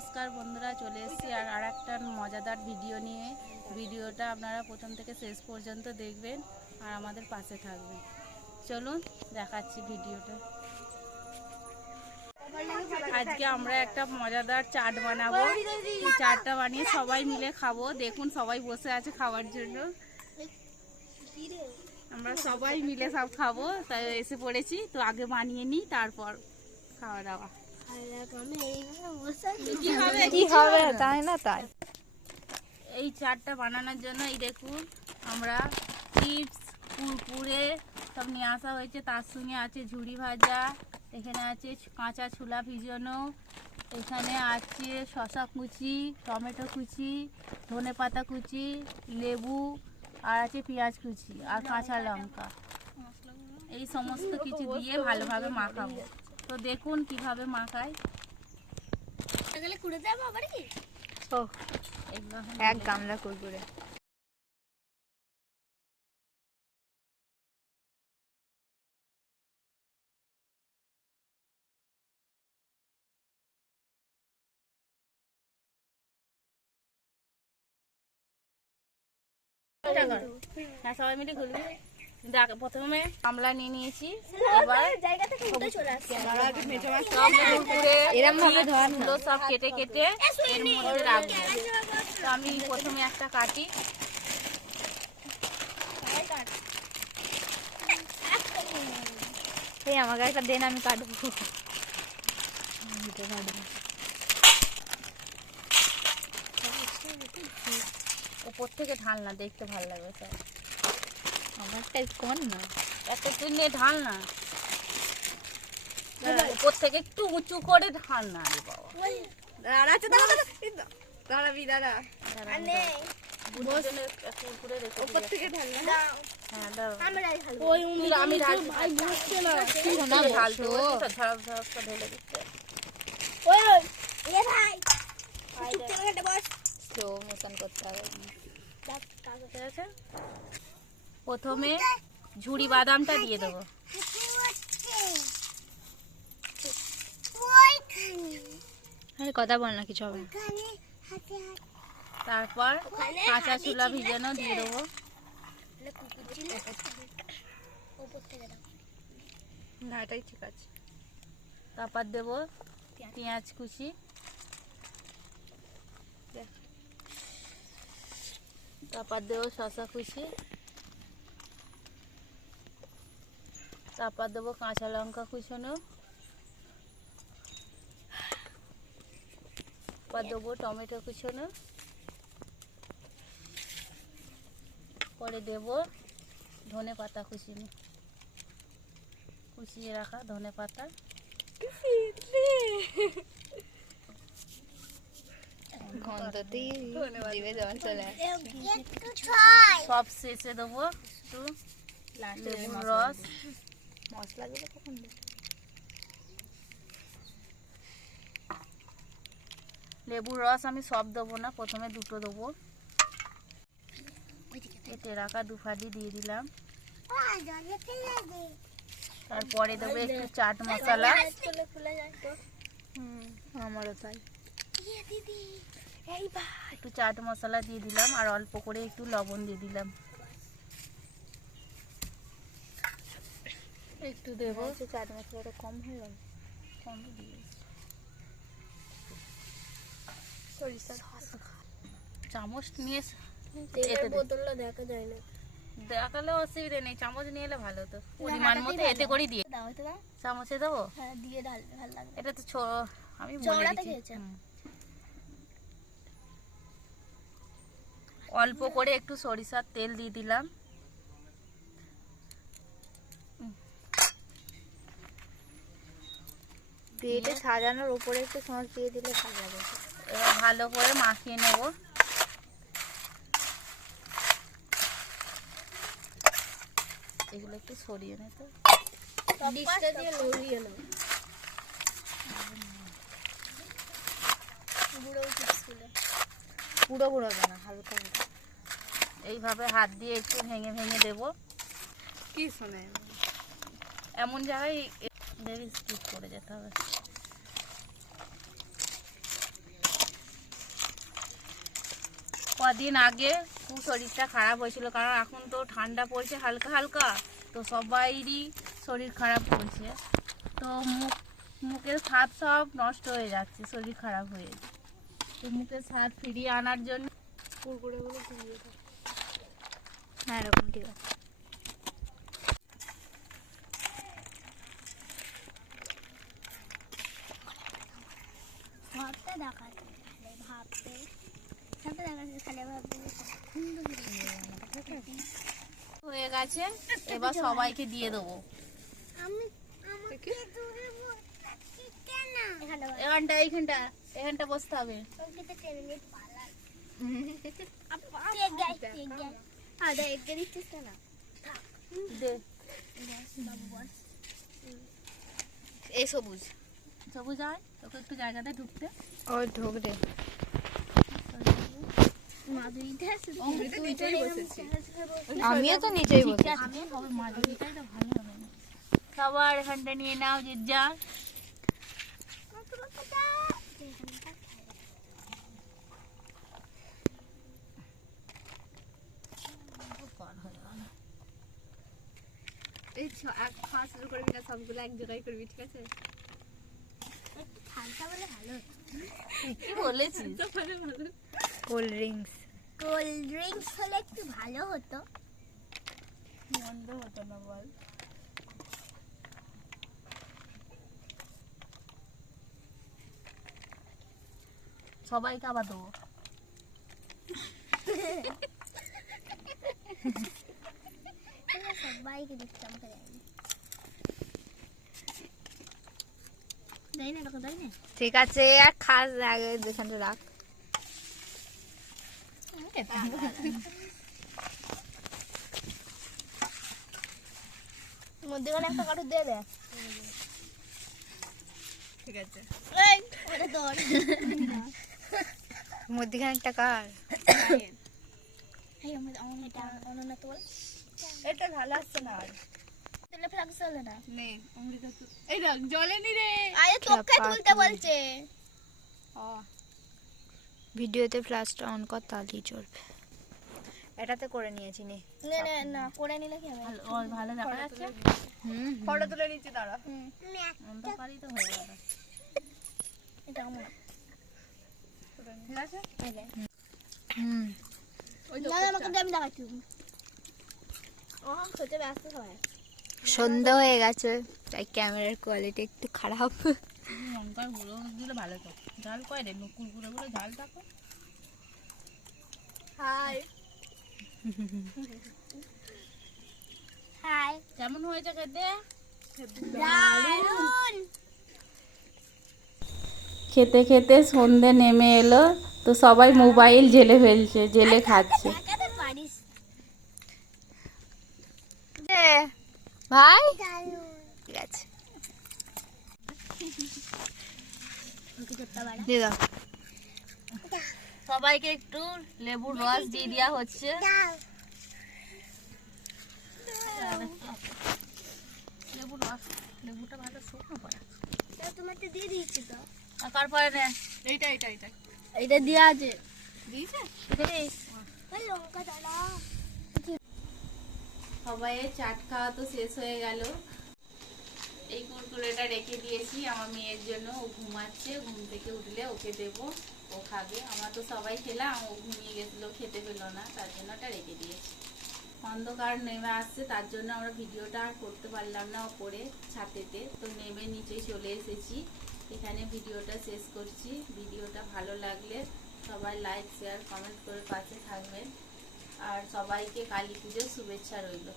নমস্কার বন্ধুরা, চলে এসেছি আর একটা মজাদার ভিডিও নিয়ে। ভিডিওটা আপনারা প্রথম থেকে শেষ পর্যন্ত দেখবেন আর আমাদের পাশে থাকবেন। চলুন দেখাচ্ছি ভিডিওটা। আজকে আমরা একটা মজাদার চাট বানাবো। এই চাটটা বানিয়ে সবাই মিলে খাবো। দেখুন সবাই বসে আছে খাওয়ার জন্য। আমরা সবাই মিলে সব খাবো, তাই এসে পড়েছি। তো আগে বানিয়ে নিই, তারপর খাওয়া দাওয়া। কি হবে তাই না তাই। এই চাটটা বানানোর জন্য এই দেখুন আমরা চিপস, কুরকুরে সব নিয়ে আসা হয়েছে। তার সঙ্গে আছে ঝুড়ি ভাজা, এখানে আছে কাঁচা ছোলা ভিজানো, এখানে আছে শসা কুচি, টমেটো কুচি, ধনেপাতা কুচি, লেবু, আর আছে পেঁয়াজ কুচি আর কাঁচা লঙ্কা। এই সমস্ত কিছু দিয়ে ভালোভাবে মাখাবো। তো দেখুন কিভাবে মাখায়। এক গামলা কুরকুরে। হ্যাঁ, সবাই মিলে ঘুরবি। প্রথমে আমলা নিয়ে নিয়েছি, এবার সব কেটে কেটে এর মধ্যে রাখবো। তো আমি প্রথমে একটা কাটি। এই আমাকে একটা দেন, আমি কাটবো। ওপর থেকে ঢাল না, দেখতে ভালো লাগবে। স্যার আমারটাই কোন না, একটা তুই নিয়ে ঢাল না, ওপর থেকে একটু উঁচু করে ঢাল না। আরে বাবা, দাঁড়াবি দাঁড়া, ওপর থেকে ঢাল না। হ্যাঁ দাও, আমি ঢালতে ঢেলে দিচ্ছে। মতন করতে হবে। প্রথমে ঝুড়ি বাদামটা দিয়ে দেবো। আরে কথা বল না, কিছু হবে না। তারপর কাঁচা ছোলা ভিজানো দিয়ে দেবো। না এটাই ঠিক আছে। তারপর দেবো পেঁয়াজ কুচি, তারপর দেবো শসা কুচি, তারপর দেবো কাঁচা লঙ্কা কুচানো, তারপর দেবো টমেটো কুচানো, পরে দেবো ধনে পাতা কুচিয়ে রাখা ধনে পাতা। সব শেষে দেবো একটু লেবুর রস। মশলা দিলে কখন লেবুর রস আমি সব দেবো না, প্রথমে দুটো দেবো। কেটে রাখা দুফালি দিয়ে দিলাম। তারপরে দেবো একটু চাট মশলা। আমারও তাই। একটু চাট মশলা দিয়ে দিলাম আর অল্প করে একটু লবণ দিয়ে দিলাম। একটু দেবো, চাট মশলাটা কম হয়ে গেল। কম দিয়ে চামচ নিয়ে বোতলটা দেখা যায় না, দেখালে অসুবিধা নেই, চামচ নিয়ে এলে ভালো হতো। পরিমাণ মতো এতে করে দিয়ে চামচে দেবো। এটা তো আমি বলে দিচ্ছি। অল্প করে একটু সরিষার তেল দিয়ে দিলাম। প্লেটে সাজানোর উপরে একটু সস দিয়ে দিলে ভালো লাগে। এবার ভালো করে মাখিয়ে নেব। এগুলো একটু সরিয়ে নিতে, পুরো পুরো না, হালকা হালকা। এইভাবে হাত দিয়ে একটু ভেঙে ভেঙে দেবো। কি শোনে এমন জায়গায় দেরি স্কিপ করে যেতে হবে। কদিন আগে খুব শরীরটা খারাপ হয়েছিল, কারণ এখন তো ঠান্ডা পড়ছে হালকা হালকা, তো সবাইরই শরীর খারাপ করছে। তো মুখের স্বাদ সব নষ্ট হয়ে যাচ্ছে শরীর খারাপ হয়ে। তো মুখের স্বাদ ফিরিয়ে আনার জন্য হ্যাঁ এরকম ঠিক আছে। ভাবতে দেখাচ্ছে খালি ভাবতে ভাবতে দেখাচ্ছে খালি ভাবতে হয়ে গেছে, এবার সবাইকে দিয়ে দেবো। আমি আমাকে দূরে বসতে কেন এখানে এখানটা বসতে হবে। ওকে তো টেনে নিয়ে পালাল ঠিক গাই আদা এক দিচ্ছিস না দে বাবু বস এই সবুজ সবুজ আয়, তোকে একটু জায়গাতে ঢুকতে। ও ঢোক রে। মাধুরীটা আমিও তো নিচেই বসে। আমি হবে মাঝুরিটাই তো ভালো হবে না। সবার এখানটা নিয়ে নাও যে যা। এই এক খাওয়া শুরু করবি না, সবগুলো এক জায়গায় করবি, ঠিক আছে? একটু ঠান্ডা বলে ভালো হতো কি বলেছিস? Cold drinks. কোল্ড ড্রিঙ্কস হলে একটু ভালো হতো। মন্দ হতো না বল। সবাইকে আবার দেবো। সবাইকে দিচ্ছি, আমাকে দেয়নি। দেয় না, তোকে দেয় না? ঠিক আছে আর খাস আগে যেখানে রাখ। মধ্যেখানে একটা কাঠুর দিয়ে দে। ঠিক আছে। ওটা তোর। মধ্যখানে একটা কার। এই আমার এটা অনন্যা তোল। এটা ভালো আসছে না আর। তুলে ফ্লাক্স হলো না। নে অমৃতা তো এই দেখ জলে নি রে। আরে তোকে তুলতে বলছে। ভিডিওতে ফ্ল্যাশটা অন কর তাহলেই চলবে। এটাতে করে নিয়েছি নে। না না না করে নিলে কি হবে? ভালো দেখা যাচ্ছে। ফটো তুলে নিচ্ছি, দাঁড়া। অন্ধকারই তো হয়ে গেল। এটা আমার। ঠিক আছে? হুম। ওই না না আমাকে আমি দেখাচ্ছি। ও খেতে ব্যস্ত সবাই। সন্ধ্যা হয়ে গেছে তাই ক্যামেরার কোয়ালিটি একটু খারাপ। লঙ্কার গুঁড়ো দিলে ভালো তো। ঝাল কয় রে, নুকুর গুঁড়ো গুলো ঝাল থাকো। হাই হাই কেমন হয়েছে খেতে? দারুন। খেতে খেতে সন্ধে নেমে এলো, তো সবাই মোবাইল জেলে ফেলছে, জেলে খাচ্ছে। দেখাতে পারিস ভাই দারুন। ঠিক আছে ওকে করতে পারে। দিয়ে দাও। সবাইকে একটু লেবুর রস দিয়ে দেওয়া হচ্ছে। দাও। লেবুর রস, লেবুটা ভালো শুকনো করা। তোমাকে দিয়ে দিয়েছি তো। আর তারপরে নে, এইটা এইটা দেওয়া আছে। দিয়েছে? ওই লঙ্কা দাঁড়া। সবাই চাট খাওয়া তো শেষ হয়ে গেল। এই কুরকুরেটা রেখে দিয়েছি আমার মেয়ের জন্য, ও ঘুমাচ্ছে, ঘুম থেকে উঠলে ওকে দেবো, ও খাবে। আমরা তো সবাই খেলাম, ও ঘুমিয়ে গেছিলো, খেতে পেলো না, তার জন্য ওটা রেখে দিয়েছি। অন্ধকার নেমে আসছে, তার জন্য আমরা ভিডিওটা আর করতে পারলাম না ওপরে ছাদেতে, তো নেমে নিচে চলে এসেছি। এখানে ভিডিওটা শেষ করছি। ভিডিওটা ভালো লাগলে সবাই লাইক শেয়ার কমেন্ট করে পাশে থাকবেন, আর সবাইকে কালী পুজোর শুভেচ্ছা রইল।